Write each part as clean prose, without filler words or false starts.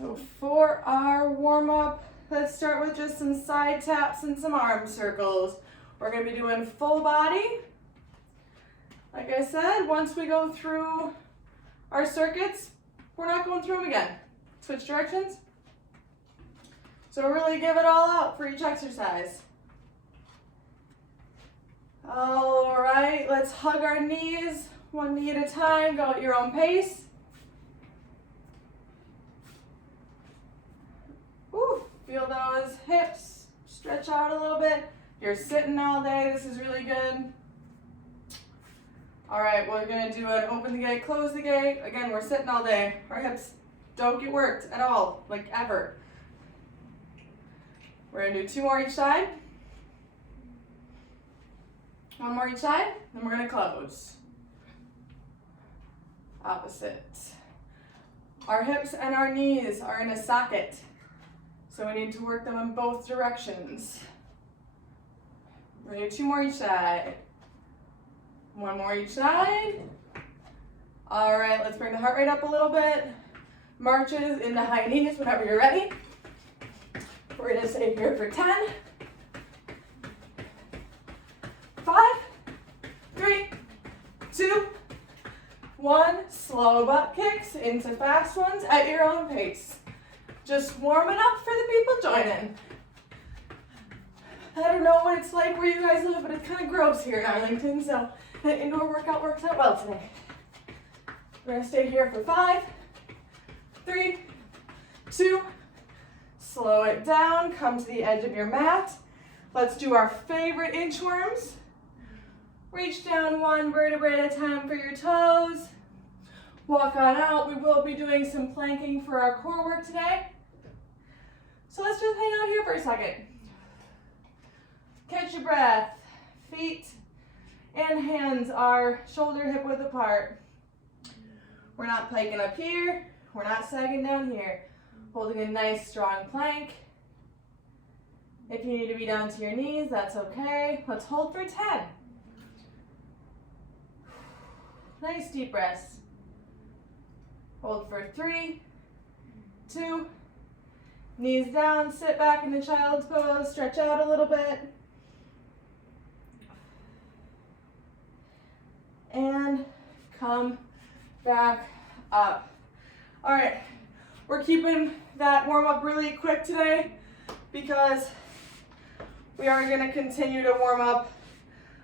So for our warm-up, let's start with just some side taps and some arm circles. We're going to be doing full body. Like I said, once we go through our circuits, we're not going through them again. Switch directions. So really give it all out for each exercise. All right, let's hug our knees, one knee at a time, go at your own pace. Ooh, feel those hips stretch out a little bit. You're sitting all day, this is really good. All right, we're gonna do an open the gate, close the gate. Again, we're sitting all day. Our hips don't get worked at all, like ever. We're gonna do 2 more each side. 1 more each side, then we're gonna close. Opposite. Our hips and our knees are in a socket, so we need to work them in both directions. We're gonna do 2 more each side. 1 more each side. All right, let's bring the heart rate up a little bit. Marches into high knees whenever you're ready. We're gonna stay here for 10, 5, 3, 2, 1. Slow butt kicks into fast ones at your own pace. Just warming up for the people joining. I don't know what it's like where you guys live, but it's kind of gross here in Arlington, so the indoor workout works out well today. We're gonna stay here for 5, 3, 2, slow it down, come to the edge of your mat. Let's do our favorite inchworms. Reach down 1 vertebrae at a time for your toes. Walk on out. We will be doing some planking for our core work today. So let's just hang out here for a second. Catch your breath. Feet and hands are shoulder hip width apart. We're not planking up here. We're not sagging down here. Holding a nice strong plank. If you need to be down to your knees, that's okay. Let's hold for 10. Nice deep breaths. Hold for 3, 2, knees down, sit back in the child's pose, stretch out a little bit. And come back up. All right, we're keeping that warm up really quick today because we are gonna continue to warm up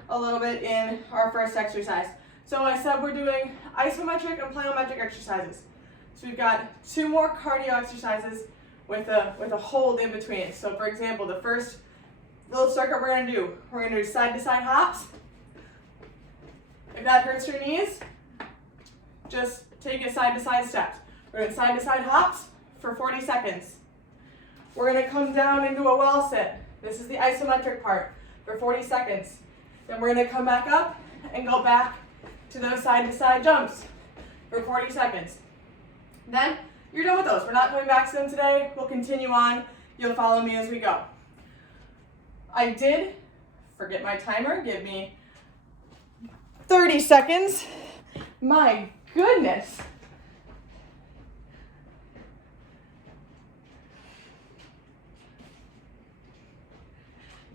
a little bit in our first exercise. So I said we're doing isometric and plyometric exercises. So we've got 2 more cardio exercises with a hold in between. So for example, the first little circuit we're gonna do side to side hops. If that hurts your knees, just take a side to side step. We're doing side to side hops for 40 seconds. We're gonna come down into a wall sit. This is the isometric part for 40 seconds. Then we're gonna come back up and go back to those side-to-side jumps for 40 seconds. Then you're done with those. We're not coming back to them today. We'll continue on. You'll follow me as we go. I did forget my timer. Give me 30 seconds. My goodness.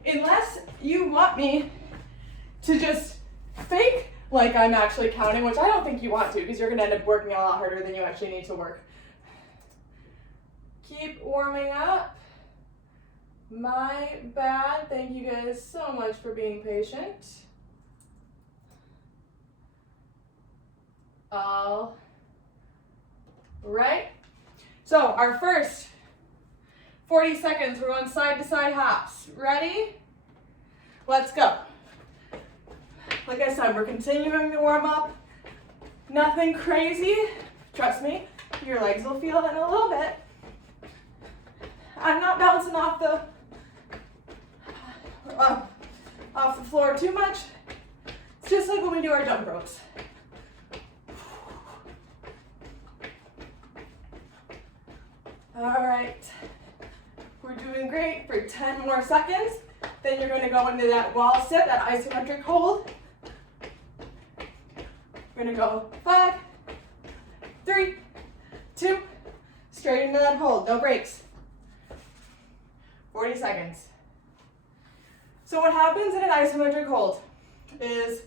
Unless you want me to just fake like I'm actually counting, which I don't think you want to because you're gonna end up working a lot harder than you actually need to work. Keep warming up. My bad. Thank you guys so much for being patient. All right. So our first 40 seconds, we're going side to side hops. Ready? Let's go. Like I said, we're continuing to warm up. Nothing crazy. Trust me, your legs will feel it in a little bit. I'm not bouncing off the floor too much. It's just like when we do our jump ropes. All right, we're doing great for 10 more seconds. Then you're going to go into that wall sit, that isometric hold. We're going to go 5, 3, 2, straight into that hold, no breaks. 40 seconds. So what happens in an isometric hold is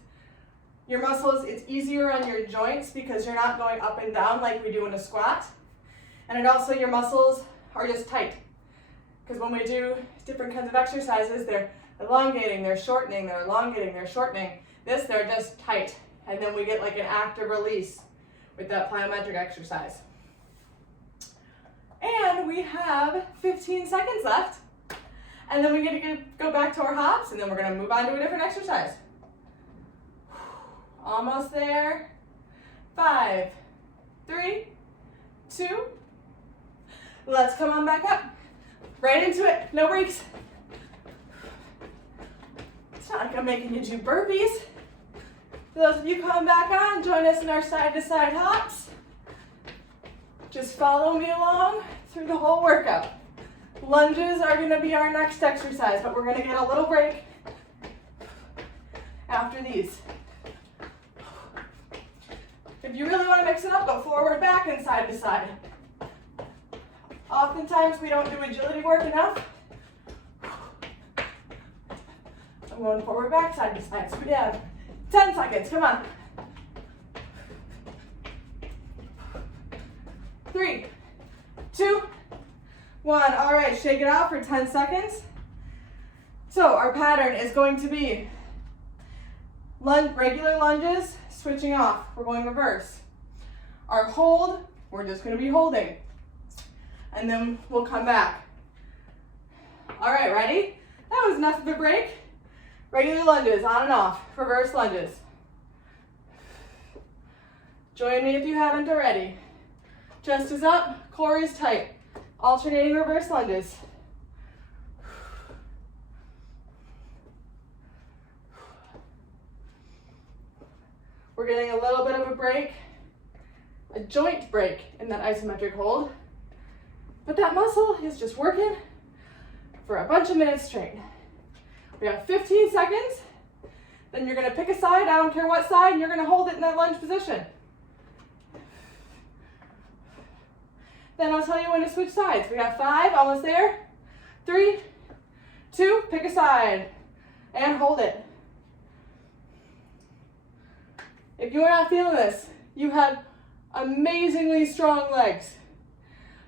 your muscles, it's easier on your joints because you're not going up and down like we do in a squat. And it also, your muscles are just tight. Because when we do different kinds of exercises, they're elongating, they're shortening, they're elongating, they're shortening. This, they're just tight. And then we get like an active release with that plyometric exercise. And we have 15 seconds left. And then we get to go back to our hops, and then we're gonna move on to a different exercise. Almost there. 5, 3, 2. Let's come on back up. Right into it, no breaks. It's not like I'm making you do burpees. For those of you coming back on, join us in our side-to-side hops. Just follow me along through the whole workout. Lunges are gonna be our next exercise, but we're gonna get a little break after these. If you really wanna mix it up, go forward, back, and side to side. Oftentimes we don't do agility work enough. I'm going forward, back, side to side. So we have 10 seconds, come on. 3, 2, 1. All right, shake it out for 10 seconds. So our pattern is going to be regular lunges, switching off. We're going reverse. Our hold, we're just going to be holding. And then we'll come back. All right, ready? That was enough of a break. Regular lunges, on and off. Reverse lunges. Join me if you haven't already. Chest is up, core is tight. Alternating reverse lunges. We're getting a little bit of a break, a joint break in that isometric hold. But that muscle is just working for a bunch of minutes straight. We have 15 seconds. Then you're going to pick a side, I don't care what side, and you're going to hold it in that lunge position. Then I'll tell you when to switch sides. We have 5, almost there. 3, 2, pick a side, and hold it. If you are not feeling this, you have amazingly strong legs,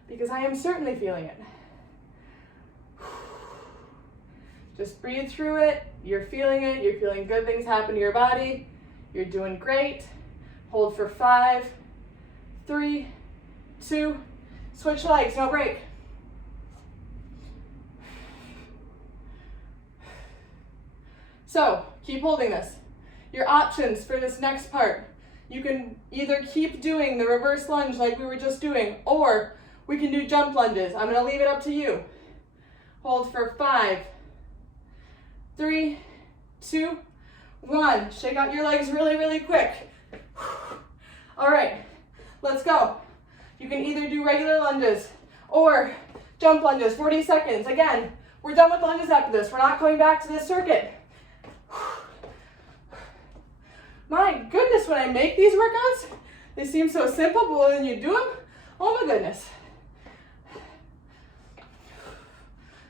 because I am certainly feeling it. Just breathe through it. You're feeling it. You're feeling good things happen to your body. You're doing great. Hold for 5, 3, 2, switch legs, no break. So keep holding this. Your options for this next part, you can either keep doing the reverse lunge like we were just doing, or we can do jump lunges. I'm going to leave it up to you. Hold for 5, 3, 2, 1. Shake out your legs really, really quick. All right, let's go. You can either do regular lunges or jump lunges, 40 seconds. Again, we're done with lunges after this. We're not going back to this circuit. My goodness, when I make these workouts, they seem so simple, but when you do them, oh my goodness.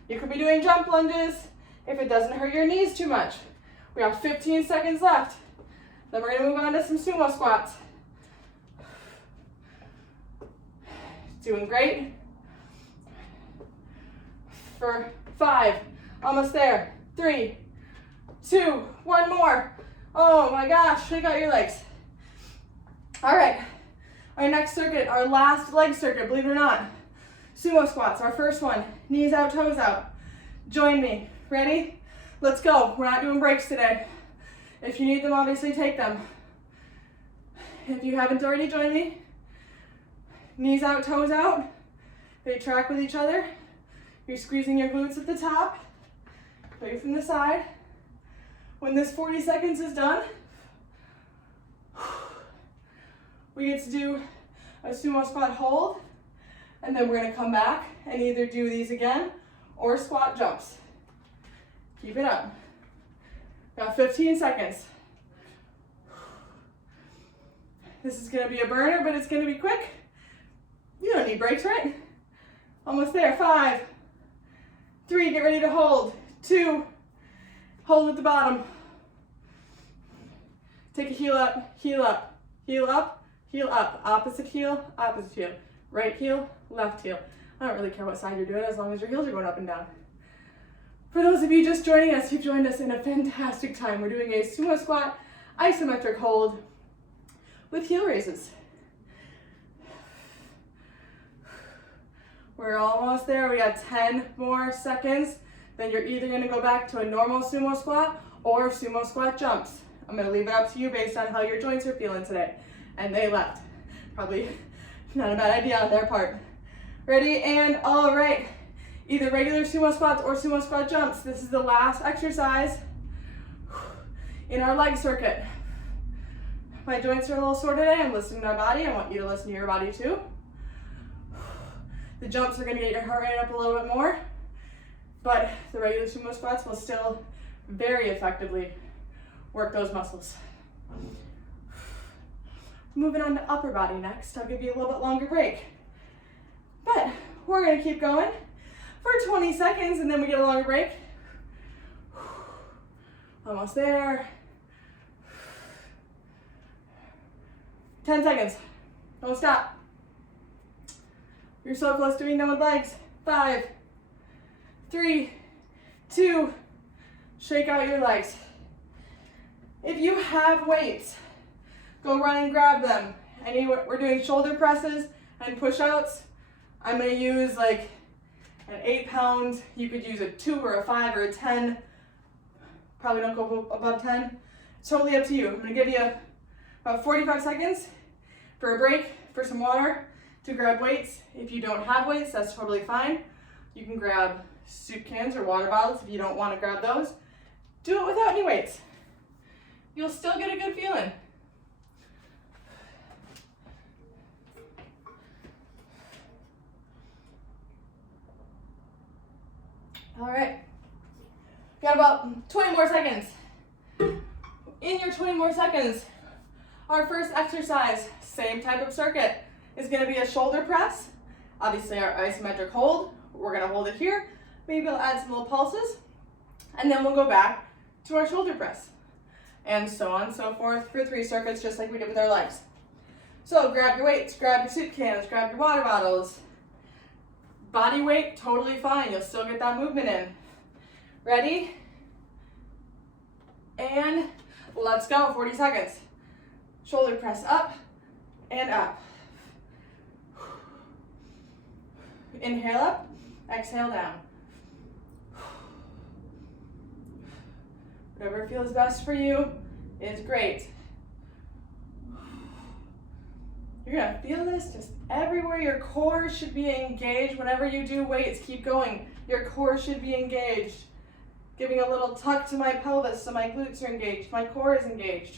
You could be doing jump lunges if it doesn't hurt your knees too much. We have 15 seconds left. Then we're gonna move on to some sumo squats. Doing great. For 5, almost there. 3, 2, 1 more. Oh my gosh, shake out your legs. All right, our next circuit, our last leg circuit, believe it or not. Sumo squats, our first one. Knees out, toes out. Join me. Ready? Let's go. We're not doing breaks today. If you need them, obviously take them. If you haven't already joined me, knees out, toes out. They track with each other. You're squeezing your glutes at the top, away from the side. When this 40 seconds is done, we get to do a sumo squat hold, and then we're gonna come back and either do these again or squat jumps. Keep it up. Got 15 seconds. This is gonna be a burner, but it's gonna be quick. You don't need breaks, right? Almost there. 5, 3, get ready to hold. 2, hold at the bottom. Take a heel up, heel up, heel up, heel up. Opposite heel, opposite heel. Right heel, left heel. I don't really care what side you're doing as long as your heels are going up and down. For those of you just joining us, you've joined us in a fantastic time. We're doing a sumo squat, isometric hold with heel raises. We're almost there. We got 10 more seconds. Then you're either going to go back to a normal sumo squat or sumo squat jumps. I'm going to leave it up to you based on how your joints are feeling today. And they left. Probably not a bad idea on their part. Ready? And all right. Either regular sumo squats or sumo squat jumps. This is the last exercise in our leg circuit. My joints are a little sore today. I'm listening to my body. I want you to listen to your body too. The jumps are going to get your heart rate up a little bit more, but the regular sumo squats will still very effectively work those muscles. Moving on to upper body next. I'll give you a little bit longer break. But we're going to keep going for 20 seconds and then we get a longer break. Almost there. 10 seconds. Don't stop. You're so close to being done with legs. 5, 3, 2, shake out your legs. If you have weights, go run and grab them. We're doing shoulder presses and push-outs. I'm gonna use like an 8-pound, you could use a 2 or a 5 or a 10. Probably don't go above 10. It's totally up to you. I'm gonna give you about 45 seconds for a break, for some water, to grab weights. If you don't have weights, that's totally fine. You can grab soup cans or water bottles if you don't want to grab those. Do it without any weights. You'll still get a good feeling. All right, got about 20 more seconds. In your 20 more seconds, our first exercise, same type of circuit, is going to be a shoulder press. Obviously our isometric hold, we're going to hold it here. Maybe I'll add some little pulses, and then we'll go back to our shoulder press, and so on and so forth for 3 circuits, just like we did with our legs. So grab your weights, grab your soup cans, grab your water bottles. Body weight, totally fine. You'll still get that movement in. Ready? And let's go, 40 seconds. Shoulder press up and up. Inhale up, exhale down. Whatever feels best for you is great. You're gonna feel this just everywhere. Your core should be engaged. Whenever you do weights, keep going. Your core should be engaged. Giving a little tuck to my pelvis so my glutes are engaged. My core is engaged.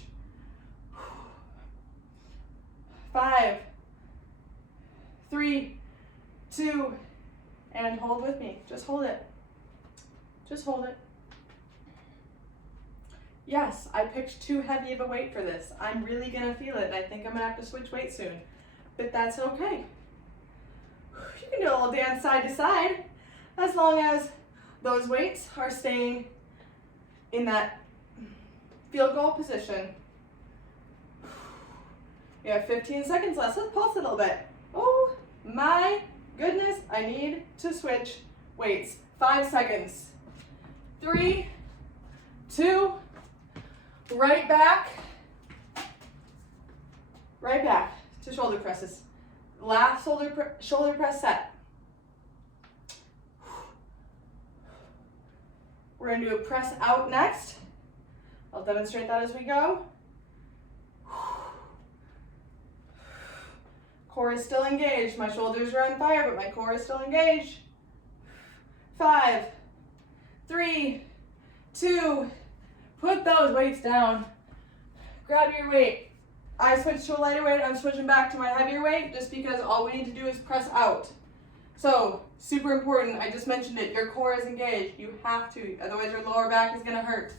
5, 3, 2, and hold with me. Just hold it. Just hold it. Yes, I picked too heavy of a weight for this. I'm really gonna feel it, and I think I'm gonna have to switch weight soon, but that's okay. You can do a little dance side to side, as long as those weights are staying in that field goal position. You have 15 seconds left. Let's pulse a little bit. Oh my goodness, I need to switch weights. 5 seconds. 3, 2, right back to shoulder presses. Last shoulder press set. We're going to do a press out next. I'll demonstrate that as we go. Core is still engaged. My shoulders are on fire, but my core is still engaged. 5, 3, 2, put those weights down. Grab your weight. I switched to a lighter weight. I'm switching back to my heavier weight just because all we need to do is press out. So, super important. I just mentioned it. Your core is engaged. You have to. Otherwise, your lower back is going to hurt.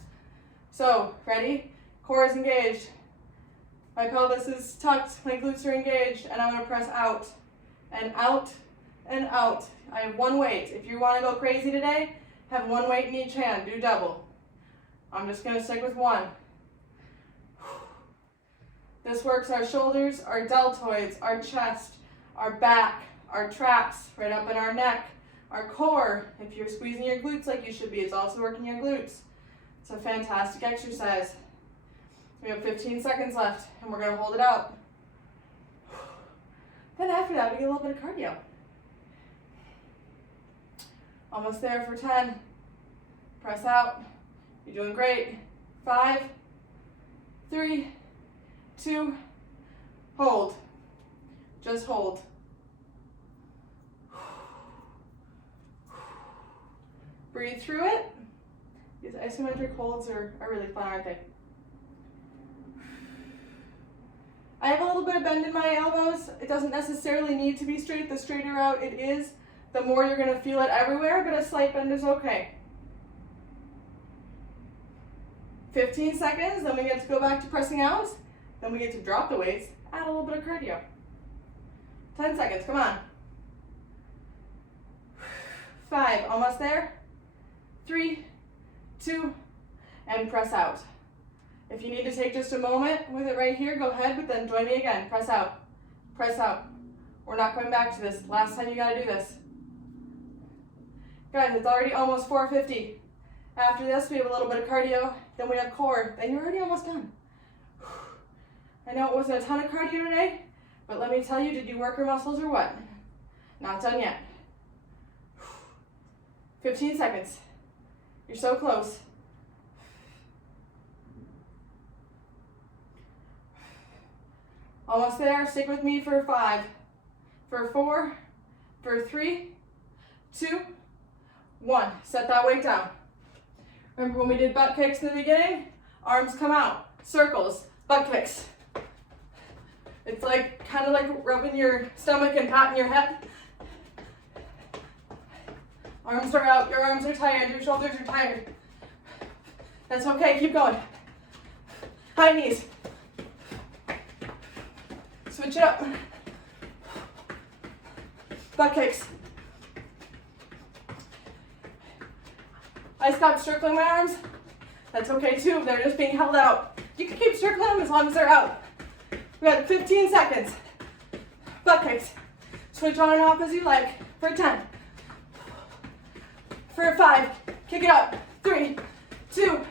So, ready? Core is engaged. My pelvis is tucked. My glutes are engaged. And I'm going to press out and out and out. I have one weight. If you want to go crazy today, have one weight in each hand. Do double. I'm just going to stick with one. This works our shoulders, our deltoids, our chest, our back, our traps, right up in our neck, our core. If you're squeezing your glutes like you should be, it's also working your glutes. It's a fantastic exercise. We have 15 seconds left, and we're going to hold it out. Then after that, we get a little bit of cardio. Almost there for 10. Press out. You're doing great. 5, 3, 2, hold. Just hold. Breathe through it. These isometric holds are really fun, aren't they? I have a little bit of bend in my elbows. It doesn't necessarily need to be straight. The straighter out it is, the more you're going to feel it everywhere, but a slight bend is okay. 15 seconds, then we get to go back to pressing out. Then we get to drop the weights, add a little bit of cardio. 10 seconds, come on. 5, almost there. 3, 2, and press out. If you need to take just a moment with it right here, go ahead, but then join me again. Press out. Press out. We're not going back to this. Last time you got to do this. Guys, it's already almost 4:50. After this, we have a little bit of cardio. Then we have core. Then you're already almost done. I know it wasn't a ton of cardio today, but let me tell you, did you work your muscles or what? Not done yet. 15 seconds. You're so close. Almost there. Stick with me for 5, for 4, for 3, 2, 1. Set that weight down. Remember when we did butt kicks in the beginning? Arms come out, circles, butt kicks. It's like kind of like rubbing your stomach and patting your head. Arms are out, your arms are tired, your shoulders are tired. That's okay, keep going. High knees. Switch it up. Butt kicks. I stopped circling my arms. That's okay too, they're just being held out. You can keep circling them as long as they're out. We have 15 seconds. Butt kicks. Switch on and off as you like. For 10. For 5. Kick it up. 3, 2,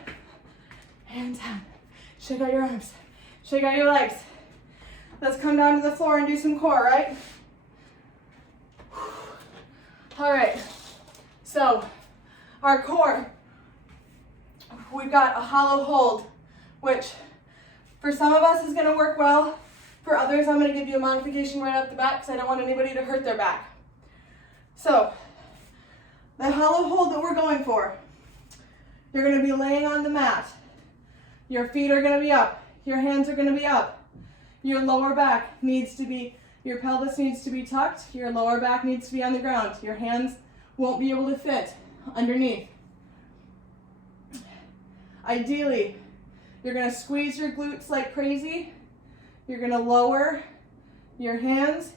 and 10. Shake out your arms. Shake out your legs. Let's come down to the floor and do some core, right? All right. So, our core, we've got a hollow hold, which for some of us is going to work well. For others, I'm going to give you a modification right off the bat because I don't want anybody to hurt their back. So, the hollow hold that we're going for, you're going to be laying on the mat. Your feet are going to be up. Your hands are going to be up. Your lower back needs to be, your pelvis needs to be tucked. Your lower back needs to be on the ground. Your hands won't be able to fit underneath. Ideally, you're going to squeeze your glutes like crazy. You're going to lower your hands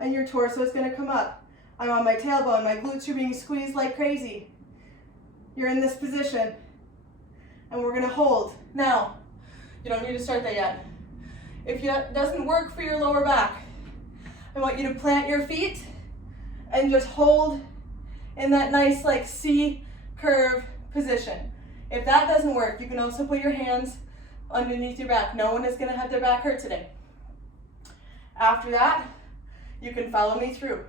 and your torso is going to come up. I'm on my tailbone. My glutes are being squeezed like crazy. You're in this position and we're going to hold. Now, you don't need to start that yet. If it doesn't work for your lower back, I want you to plant your feet and just hold in that nice like C curve position. If that doesn't work, you can also put your hands underneath your back. No one is going to have their back hurt today. After that, you can follow me through.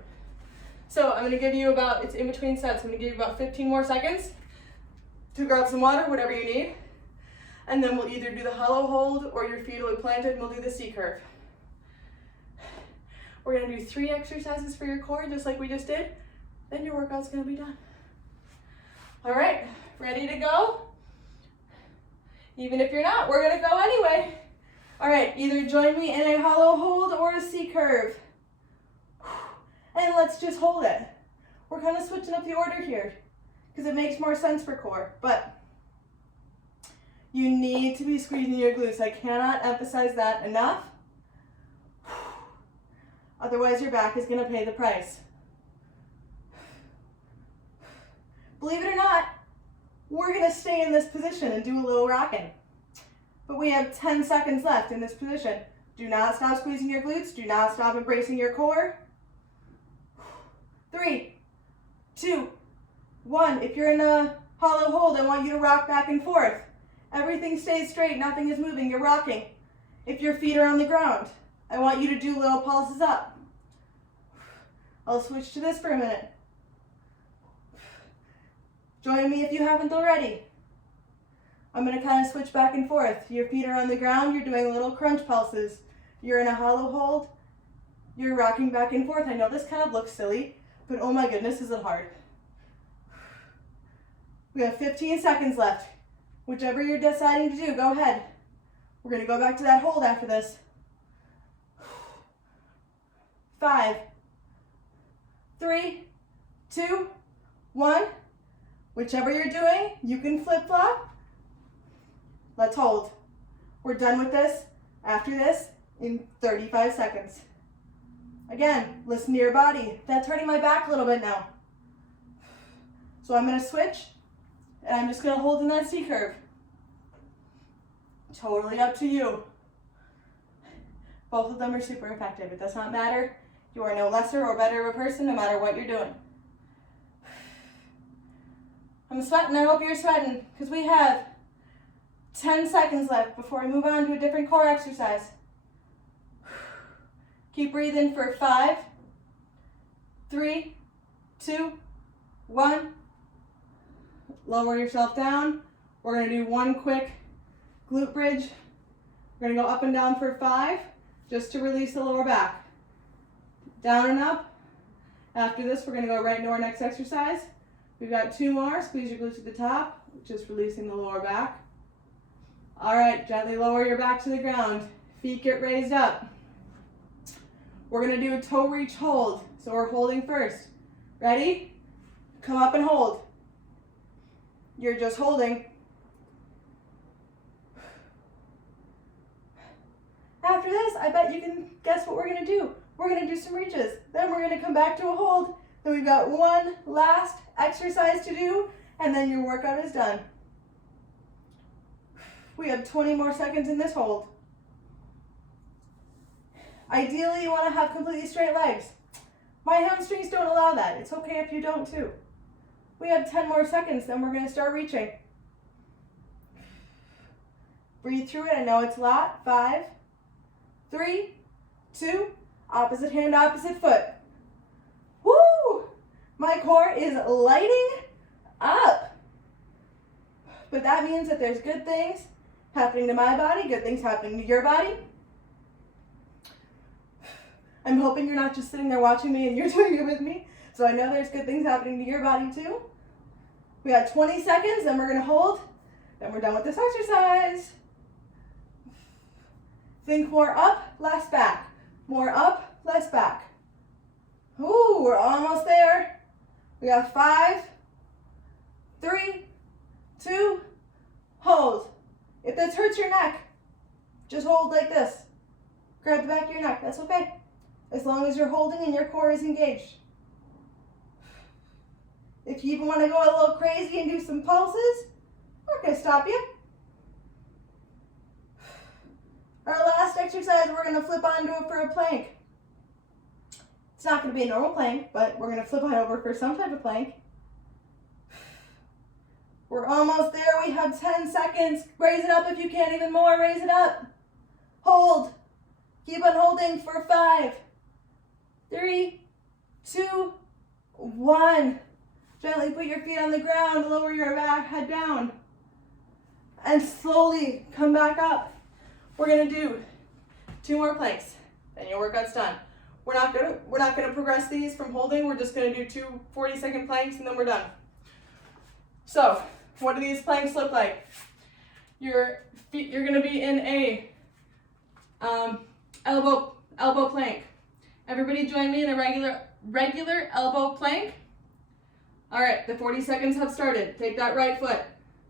So I'm going to give you about, it's in between sets, I'm going to give you about 15 more seconds to grab some water, whatever you need. And then we'll either do the hollow hold or your feet will be planted and we'll do the C curve. We're going to do 3 exercises for your core, just like we just did. Then your workout's going to be done. All right, ready to go? Even if you're not, we're going to go anyway. All right, either join me in a hollow hold or a C curve. And let's just hold it. We're kind of switching up the order here because it makes more sense for core, but you need to be squeezing your glutes. I cannot emphasize that enough. Otherwise, your back is going to pay the price. Believe it or not, we're gonna stay in this position and do a little rocking. But we have 10 seconds left in this position. Do not stop squeezing your glutes. Do not stop embracing your core. 3, 2, 1. If you're in a hollow hold, I want you to rock back and forth. Everything stays straight, nothing is moving, you're rocking. If your feet are on the ground, I want you to do little pulses up. I'll switch to this for a minute. Join me if you haven't already. I'm going to kind of switch back and forth. Your feet are on the ground, you're doing little crunch pulses. You're in a hollow hold, you're rocking back and forth. I know this kind of looks silly, but oh my goodness, is it hard. We have 15 seconds left. Whichever you're deciding to do, go ahead. We're going to go back to that hold after this. 5, 3, 2, 1. Whichever you're doing, you can flip-flop. Let's hold. We're done with this after this in 35 seconds. Again, listen to your body. That's hurting my back a little bit now. So I'm going to switch, and I'm just going to hold in that C curve. Totally up to you. Both of them are super effective. It does not matter. You are no lesser or better of a person no matter what you're doing. I'm sweating. I hope you're sweating because we have 10 seconds left before we move on to a different core exercise. Keep breathing for 5, 3, 2, 1. Lower yourself down. We're going to do one quick glute bridge. We're going to go up and down for 5 just to release the lower back. Down and up. After this, we're going to go right into our next exercise. We've got 2 more. Squeeze your glutes at the top, just releasing the lower back. All right, gently lower your back to the ground. Feet get raised up. We're going to do a toe reach hold. So we're holding first. Ready? Come up and hold. You're just holding. After this, I bet you can guess what we're going to do. We're going to do some reaches. Then we're going to come back to a hold. Then we've got one last exercise to do, and then your workout is done. We have 20 more seconds in this hold. Ideally, you want to have completely straight legs. My hamstrings don't allow that. It's okay if you don't too. We have 10 more seconds, then we're going to start reaching. Breathe through it. I know it's a lot. 5, 3, 2, opposite hand, opposite foot. Woo! My core is lighting up. But that means that there's good things happening to my body, good things happening to your body. I'm hoping you're not just sitting there watching me and you're doing it with me. So I know there's good things happening to your body too. We got 20 seconds, then we're going to hold. Then we're done with this exercise. Think more up, less back. More up, less back. Ooh, we're almost there. We got 5, 3, 2, hold. If this hurts your neck, just hold like this. Grab the back of your neck, that's okay. As long as you're holding and your core is engaged. If you even want to go a little crazy and do some pulses, we're not going to stop you. Our last exercise, we're going to flip onto it for a plank. It's not going to be a normal plank, but we're going to flip on over for some type of plank. We're almost there. We have 10 seconds. Raise it up if you can, even more. Raise it up. Hold. Keep on holding for 5, 3, 2, 1. Gently put your feet on the ground. Lower your back, head down. And slowly come back up. We're going to do 2 more planks. Then your workout's done. We're not gonna progress these from holding. We're just gonna do 2 40-second planks and then we're done. So, what do these planks look like? You're gonna be in a elbow plank. Everybody join me in a regular elbow plank. All right, the 40 seconds have started. Take that right foot,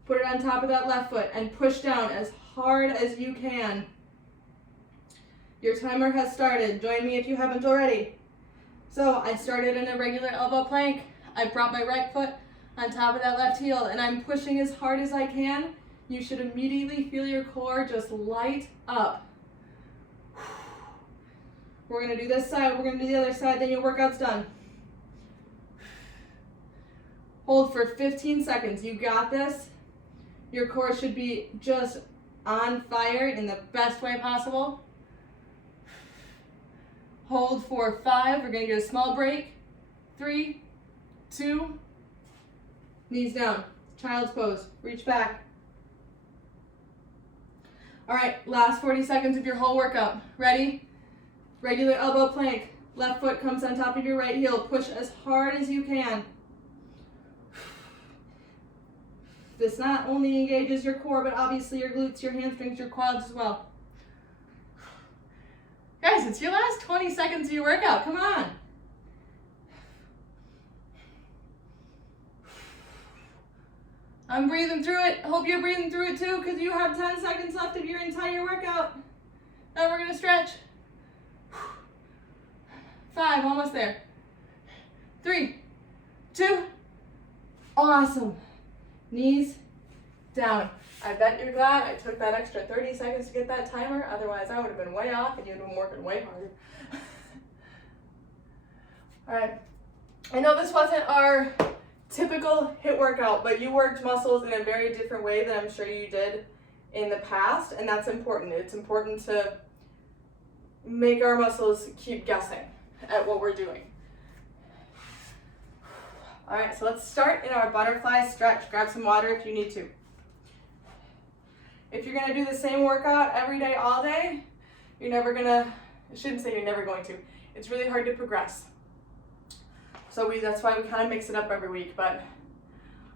put it on top of that left foot, and push down as hard as you can. Your timer has started. Join me if you haven't already. So I started in a regular elbow plank. I brought my right foot on top of that left heel, and I'm pushing as hard as I can. You should immediately feel your core just light up. We're gonna do this side, we're gonna do the other side, then your workout's done. Hold for 15 seconds, you got this. Your core should be just on fire in the best way possible. Hold for 5, we're gonna get a small break. 3, 2, knees down, child's pose, reach back. All right, last 40 seconds of your whole workout. Ready? Regular elbow plank. Left foot comes on top of your right heel. Push as hard as you can. This not only engages your core, but obviously your glutes, your hamstrings, your quads as well. Guys, it's your last 20 seconds of your workout. Come on. I'm breathing through it. Hope you're breathing through it too, because you have 10 seconds left of your entire workout. Now we're gonna stretch. 5, almost there. 3, 2, awesome. Knees down. I bet you're glad I took that extra 30 seconds to get that timer, otherwise I would have been way off and you'd have been working way harder. All right, I know this wasn't our typical HIIT workout, but you worked muscles in a very different way than I'm sure you did in the past, and that's important. It's important to make our muscles keep guessing at what we're doing. All right, so let's start in our butterfly stretch. Grab some water if you need to. If you're gonna do the same workout every day, all day, you're never gonna, I shouldn't say you're never going to, it's really hard to progress. So that's why we kind of mix it up every week, but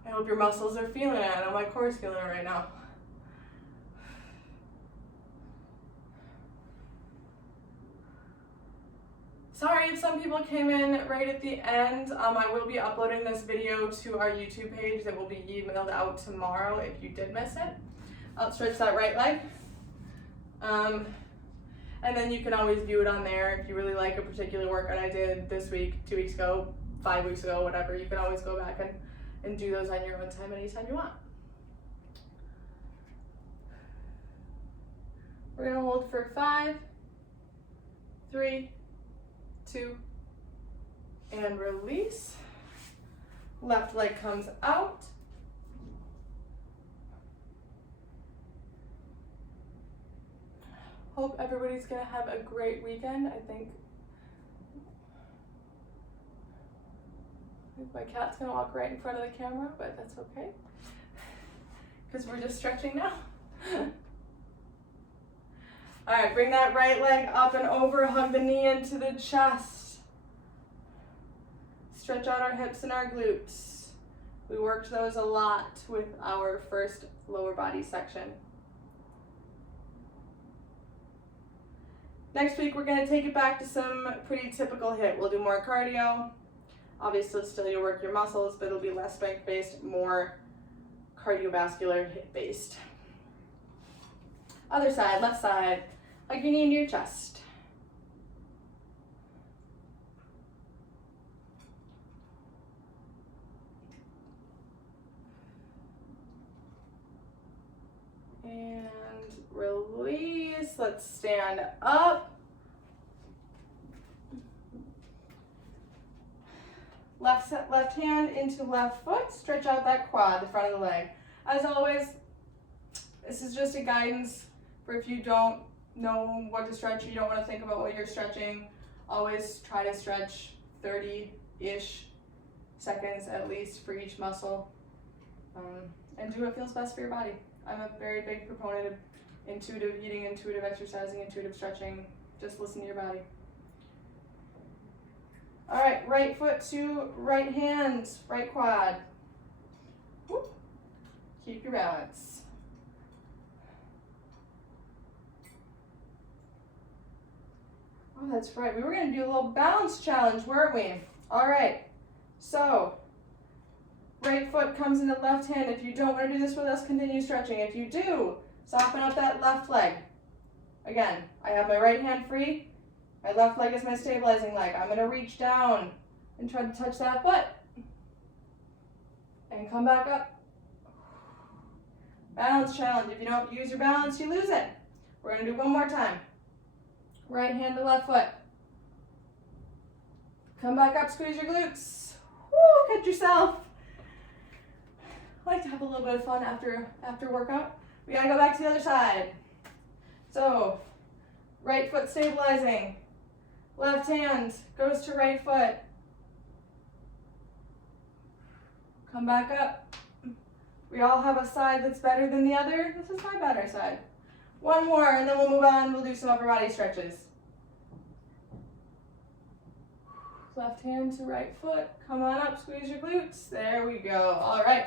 I hope your muscles are feeling it. I know my core is feeling it right now. Sorry if some people came in right at the end. I will be uploading this video to our YouTube page that will be emailed out tomorrow if you did miss it. I'll stretch that right leg. And then you can always view it on there if you really like a particular workout I did this week, 2 weeks ago, 5 weeks ago, whatever. You can always go back and do those on your own time anytime you want. We're gonna hold for 5, 3, 2, and release. Left leg comes out. Hope everybody's gonna have a great weekend. I think my cat's gonna walk right in front of the camera, but that's okay, because we're just stretching now. All right, bring that right leg up and over, hug the knee into the chest. Stretch out our hips and our glutes. We worked those a lot with our first lower body section. Next week, we're gonna take it back to some pretty typical HIIT. We'll do more cardio. Obviously, still you'll work your muscles, but it'll be less strength-based, more cardiovascular HIIT-based. Other side, left side, hug your knee into your chest. And release. Let's stand up. Left hand into left foot. Stretch out that quad, the front of the leg. As always, this is just a guidance for if you don't know what to stretch, you don't want to think about what you're stretching. Always try to stretch 30-ish seconds at least for each muscle, and do what feels best for your body. I'm a very big proponent of intuitive eating, intuitive exercising, intuitive stretching. Just listen to your body. All right, right foot to right hand, right quad. Whoop. Keep your balance. Oh, that's right. We were going to do a little balance challenge, weren't we? All right. So, right foot comes into left hand. If you don't want to do this with us, continue stretching. If you do, soften up that left leg. Again, I have my right hand free. My left leg is my stabilizing leg. I'm going to reach down and try to touch that foot. and come back up. Balance challenge. If you don't use your balance, you lose it. We're gonna do one more time. Right hand to left foot. Come back up, squeeze your glutes. Woo, catch yourself. I like to have a little bit of fun after workout. We gotta go back to the other side. So, right foot stabilizing. Left hand goes to right foot. Come back up. We all have a side that's better than the other. This is my better side. One more and then we'll move on. We'll do some upper body stretches. Left hand to right foot. Come on up, squeeze your glutes. There we go. All right.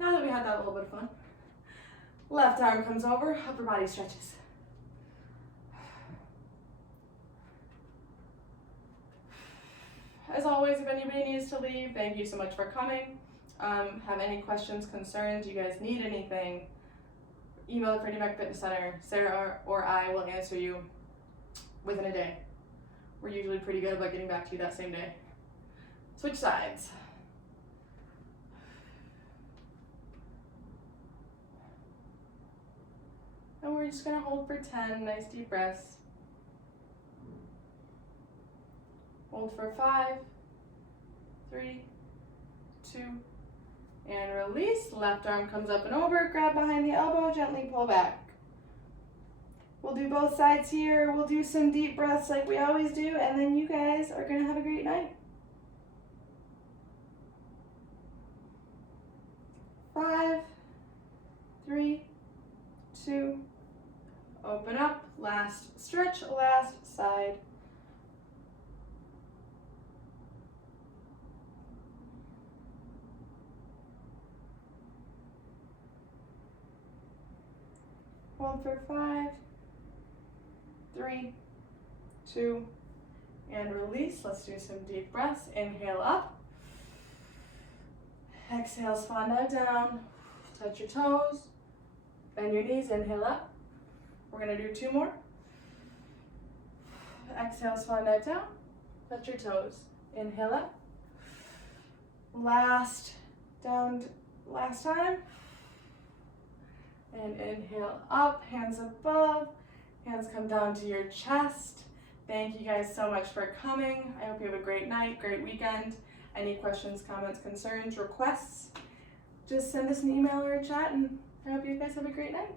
Now that we had that little bit of fun, left arm comes over, upper body stretches. As always, if anybody needs to leave, thank you so much for coming. Have any questions, concerns, you guys need anything, email the Freddie Mac Fitness Center. Sarah or I will answer you within a day. We're usually pretty good about getting back to you that same day. Switch sides. And we're just gonna hold for 10, nice deep breaths. Hold for 5, 3, 2, and release. Left arm comes up and over, grab behind the elbow, gently pull back. We'll do both sides here. We'll do some deep breaths like we always do, and then you guys are gonna have a great night. 5, 3, 2, open up, last stretch, last side. Hold for 5, 3, 2, and release. Let's do some deep breaths. Inhale up. Exhale, swan dive down. Touch your toes. Bend your knees, inhale up. We're gonna do 2 more. Exhale, swan dive down. Touch your toes. Inhale up. Last time. And inhale up, hands above, hands come down to your chest. Thank you guys so much for coming. I hope you have a great night, great weekend. Any questions, comments, concerns, requests, just send us an email or a chat, and I hope you guys have a great night.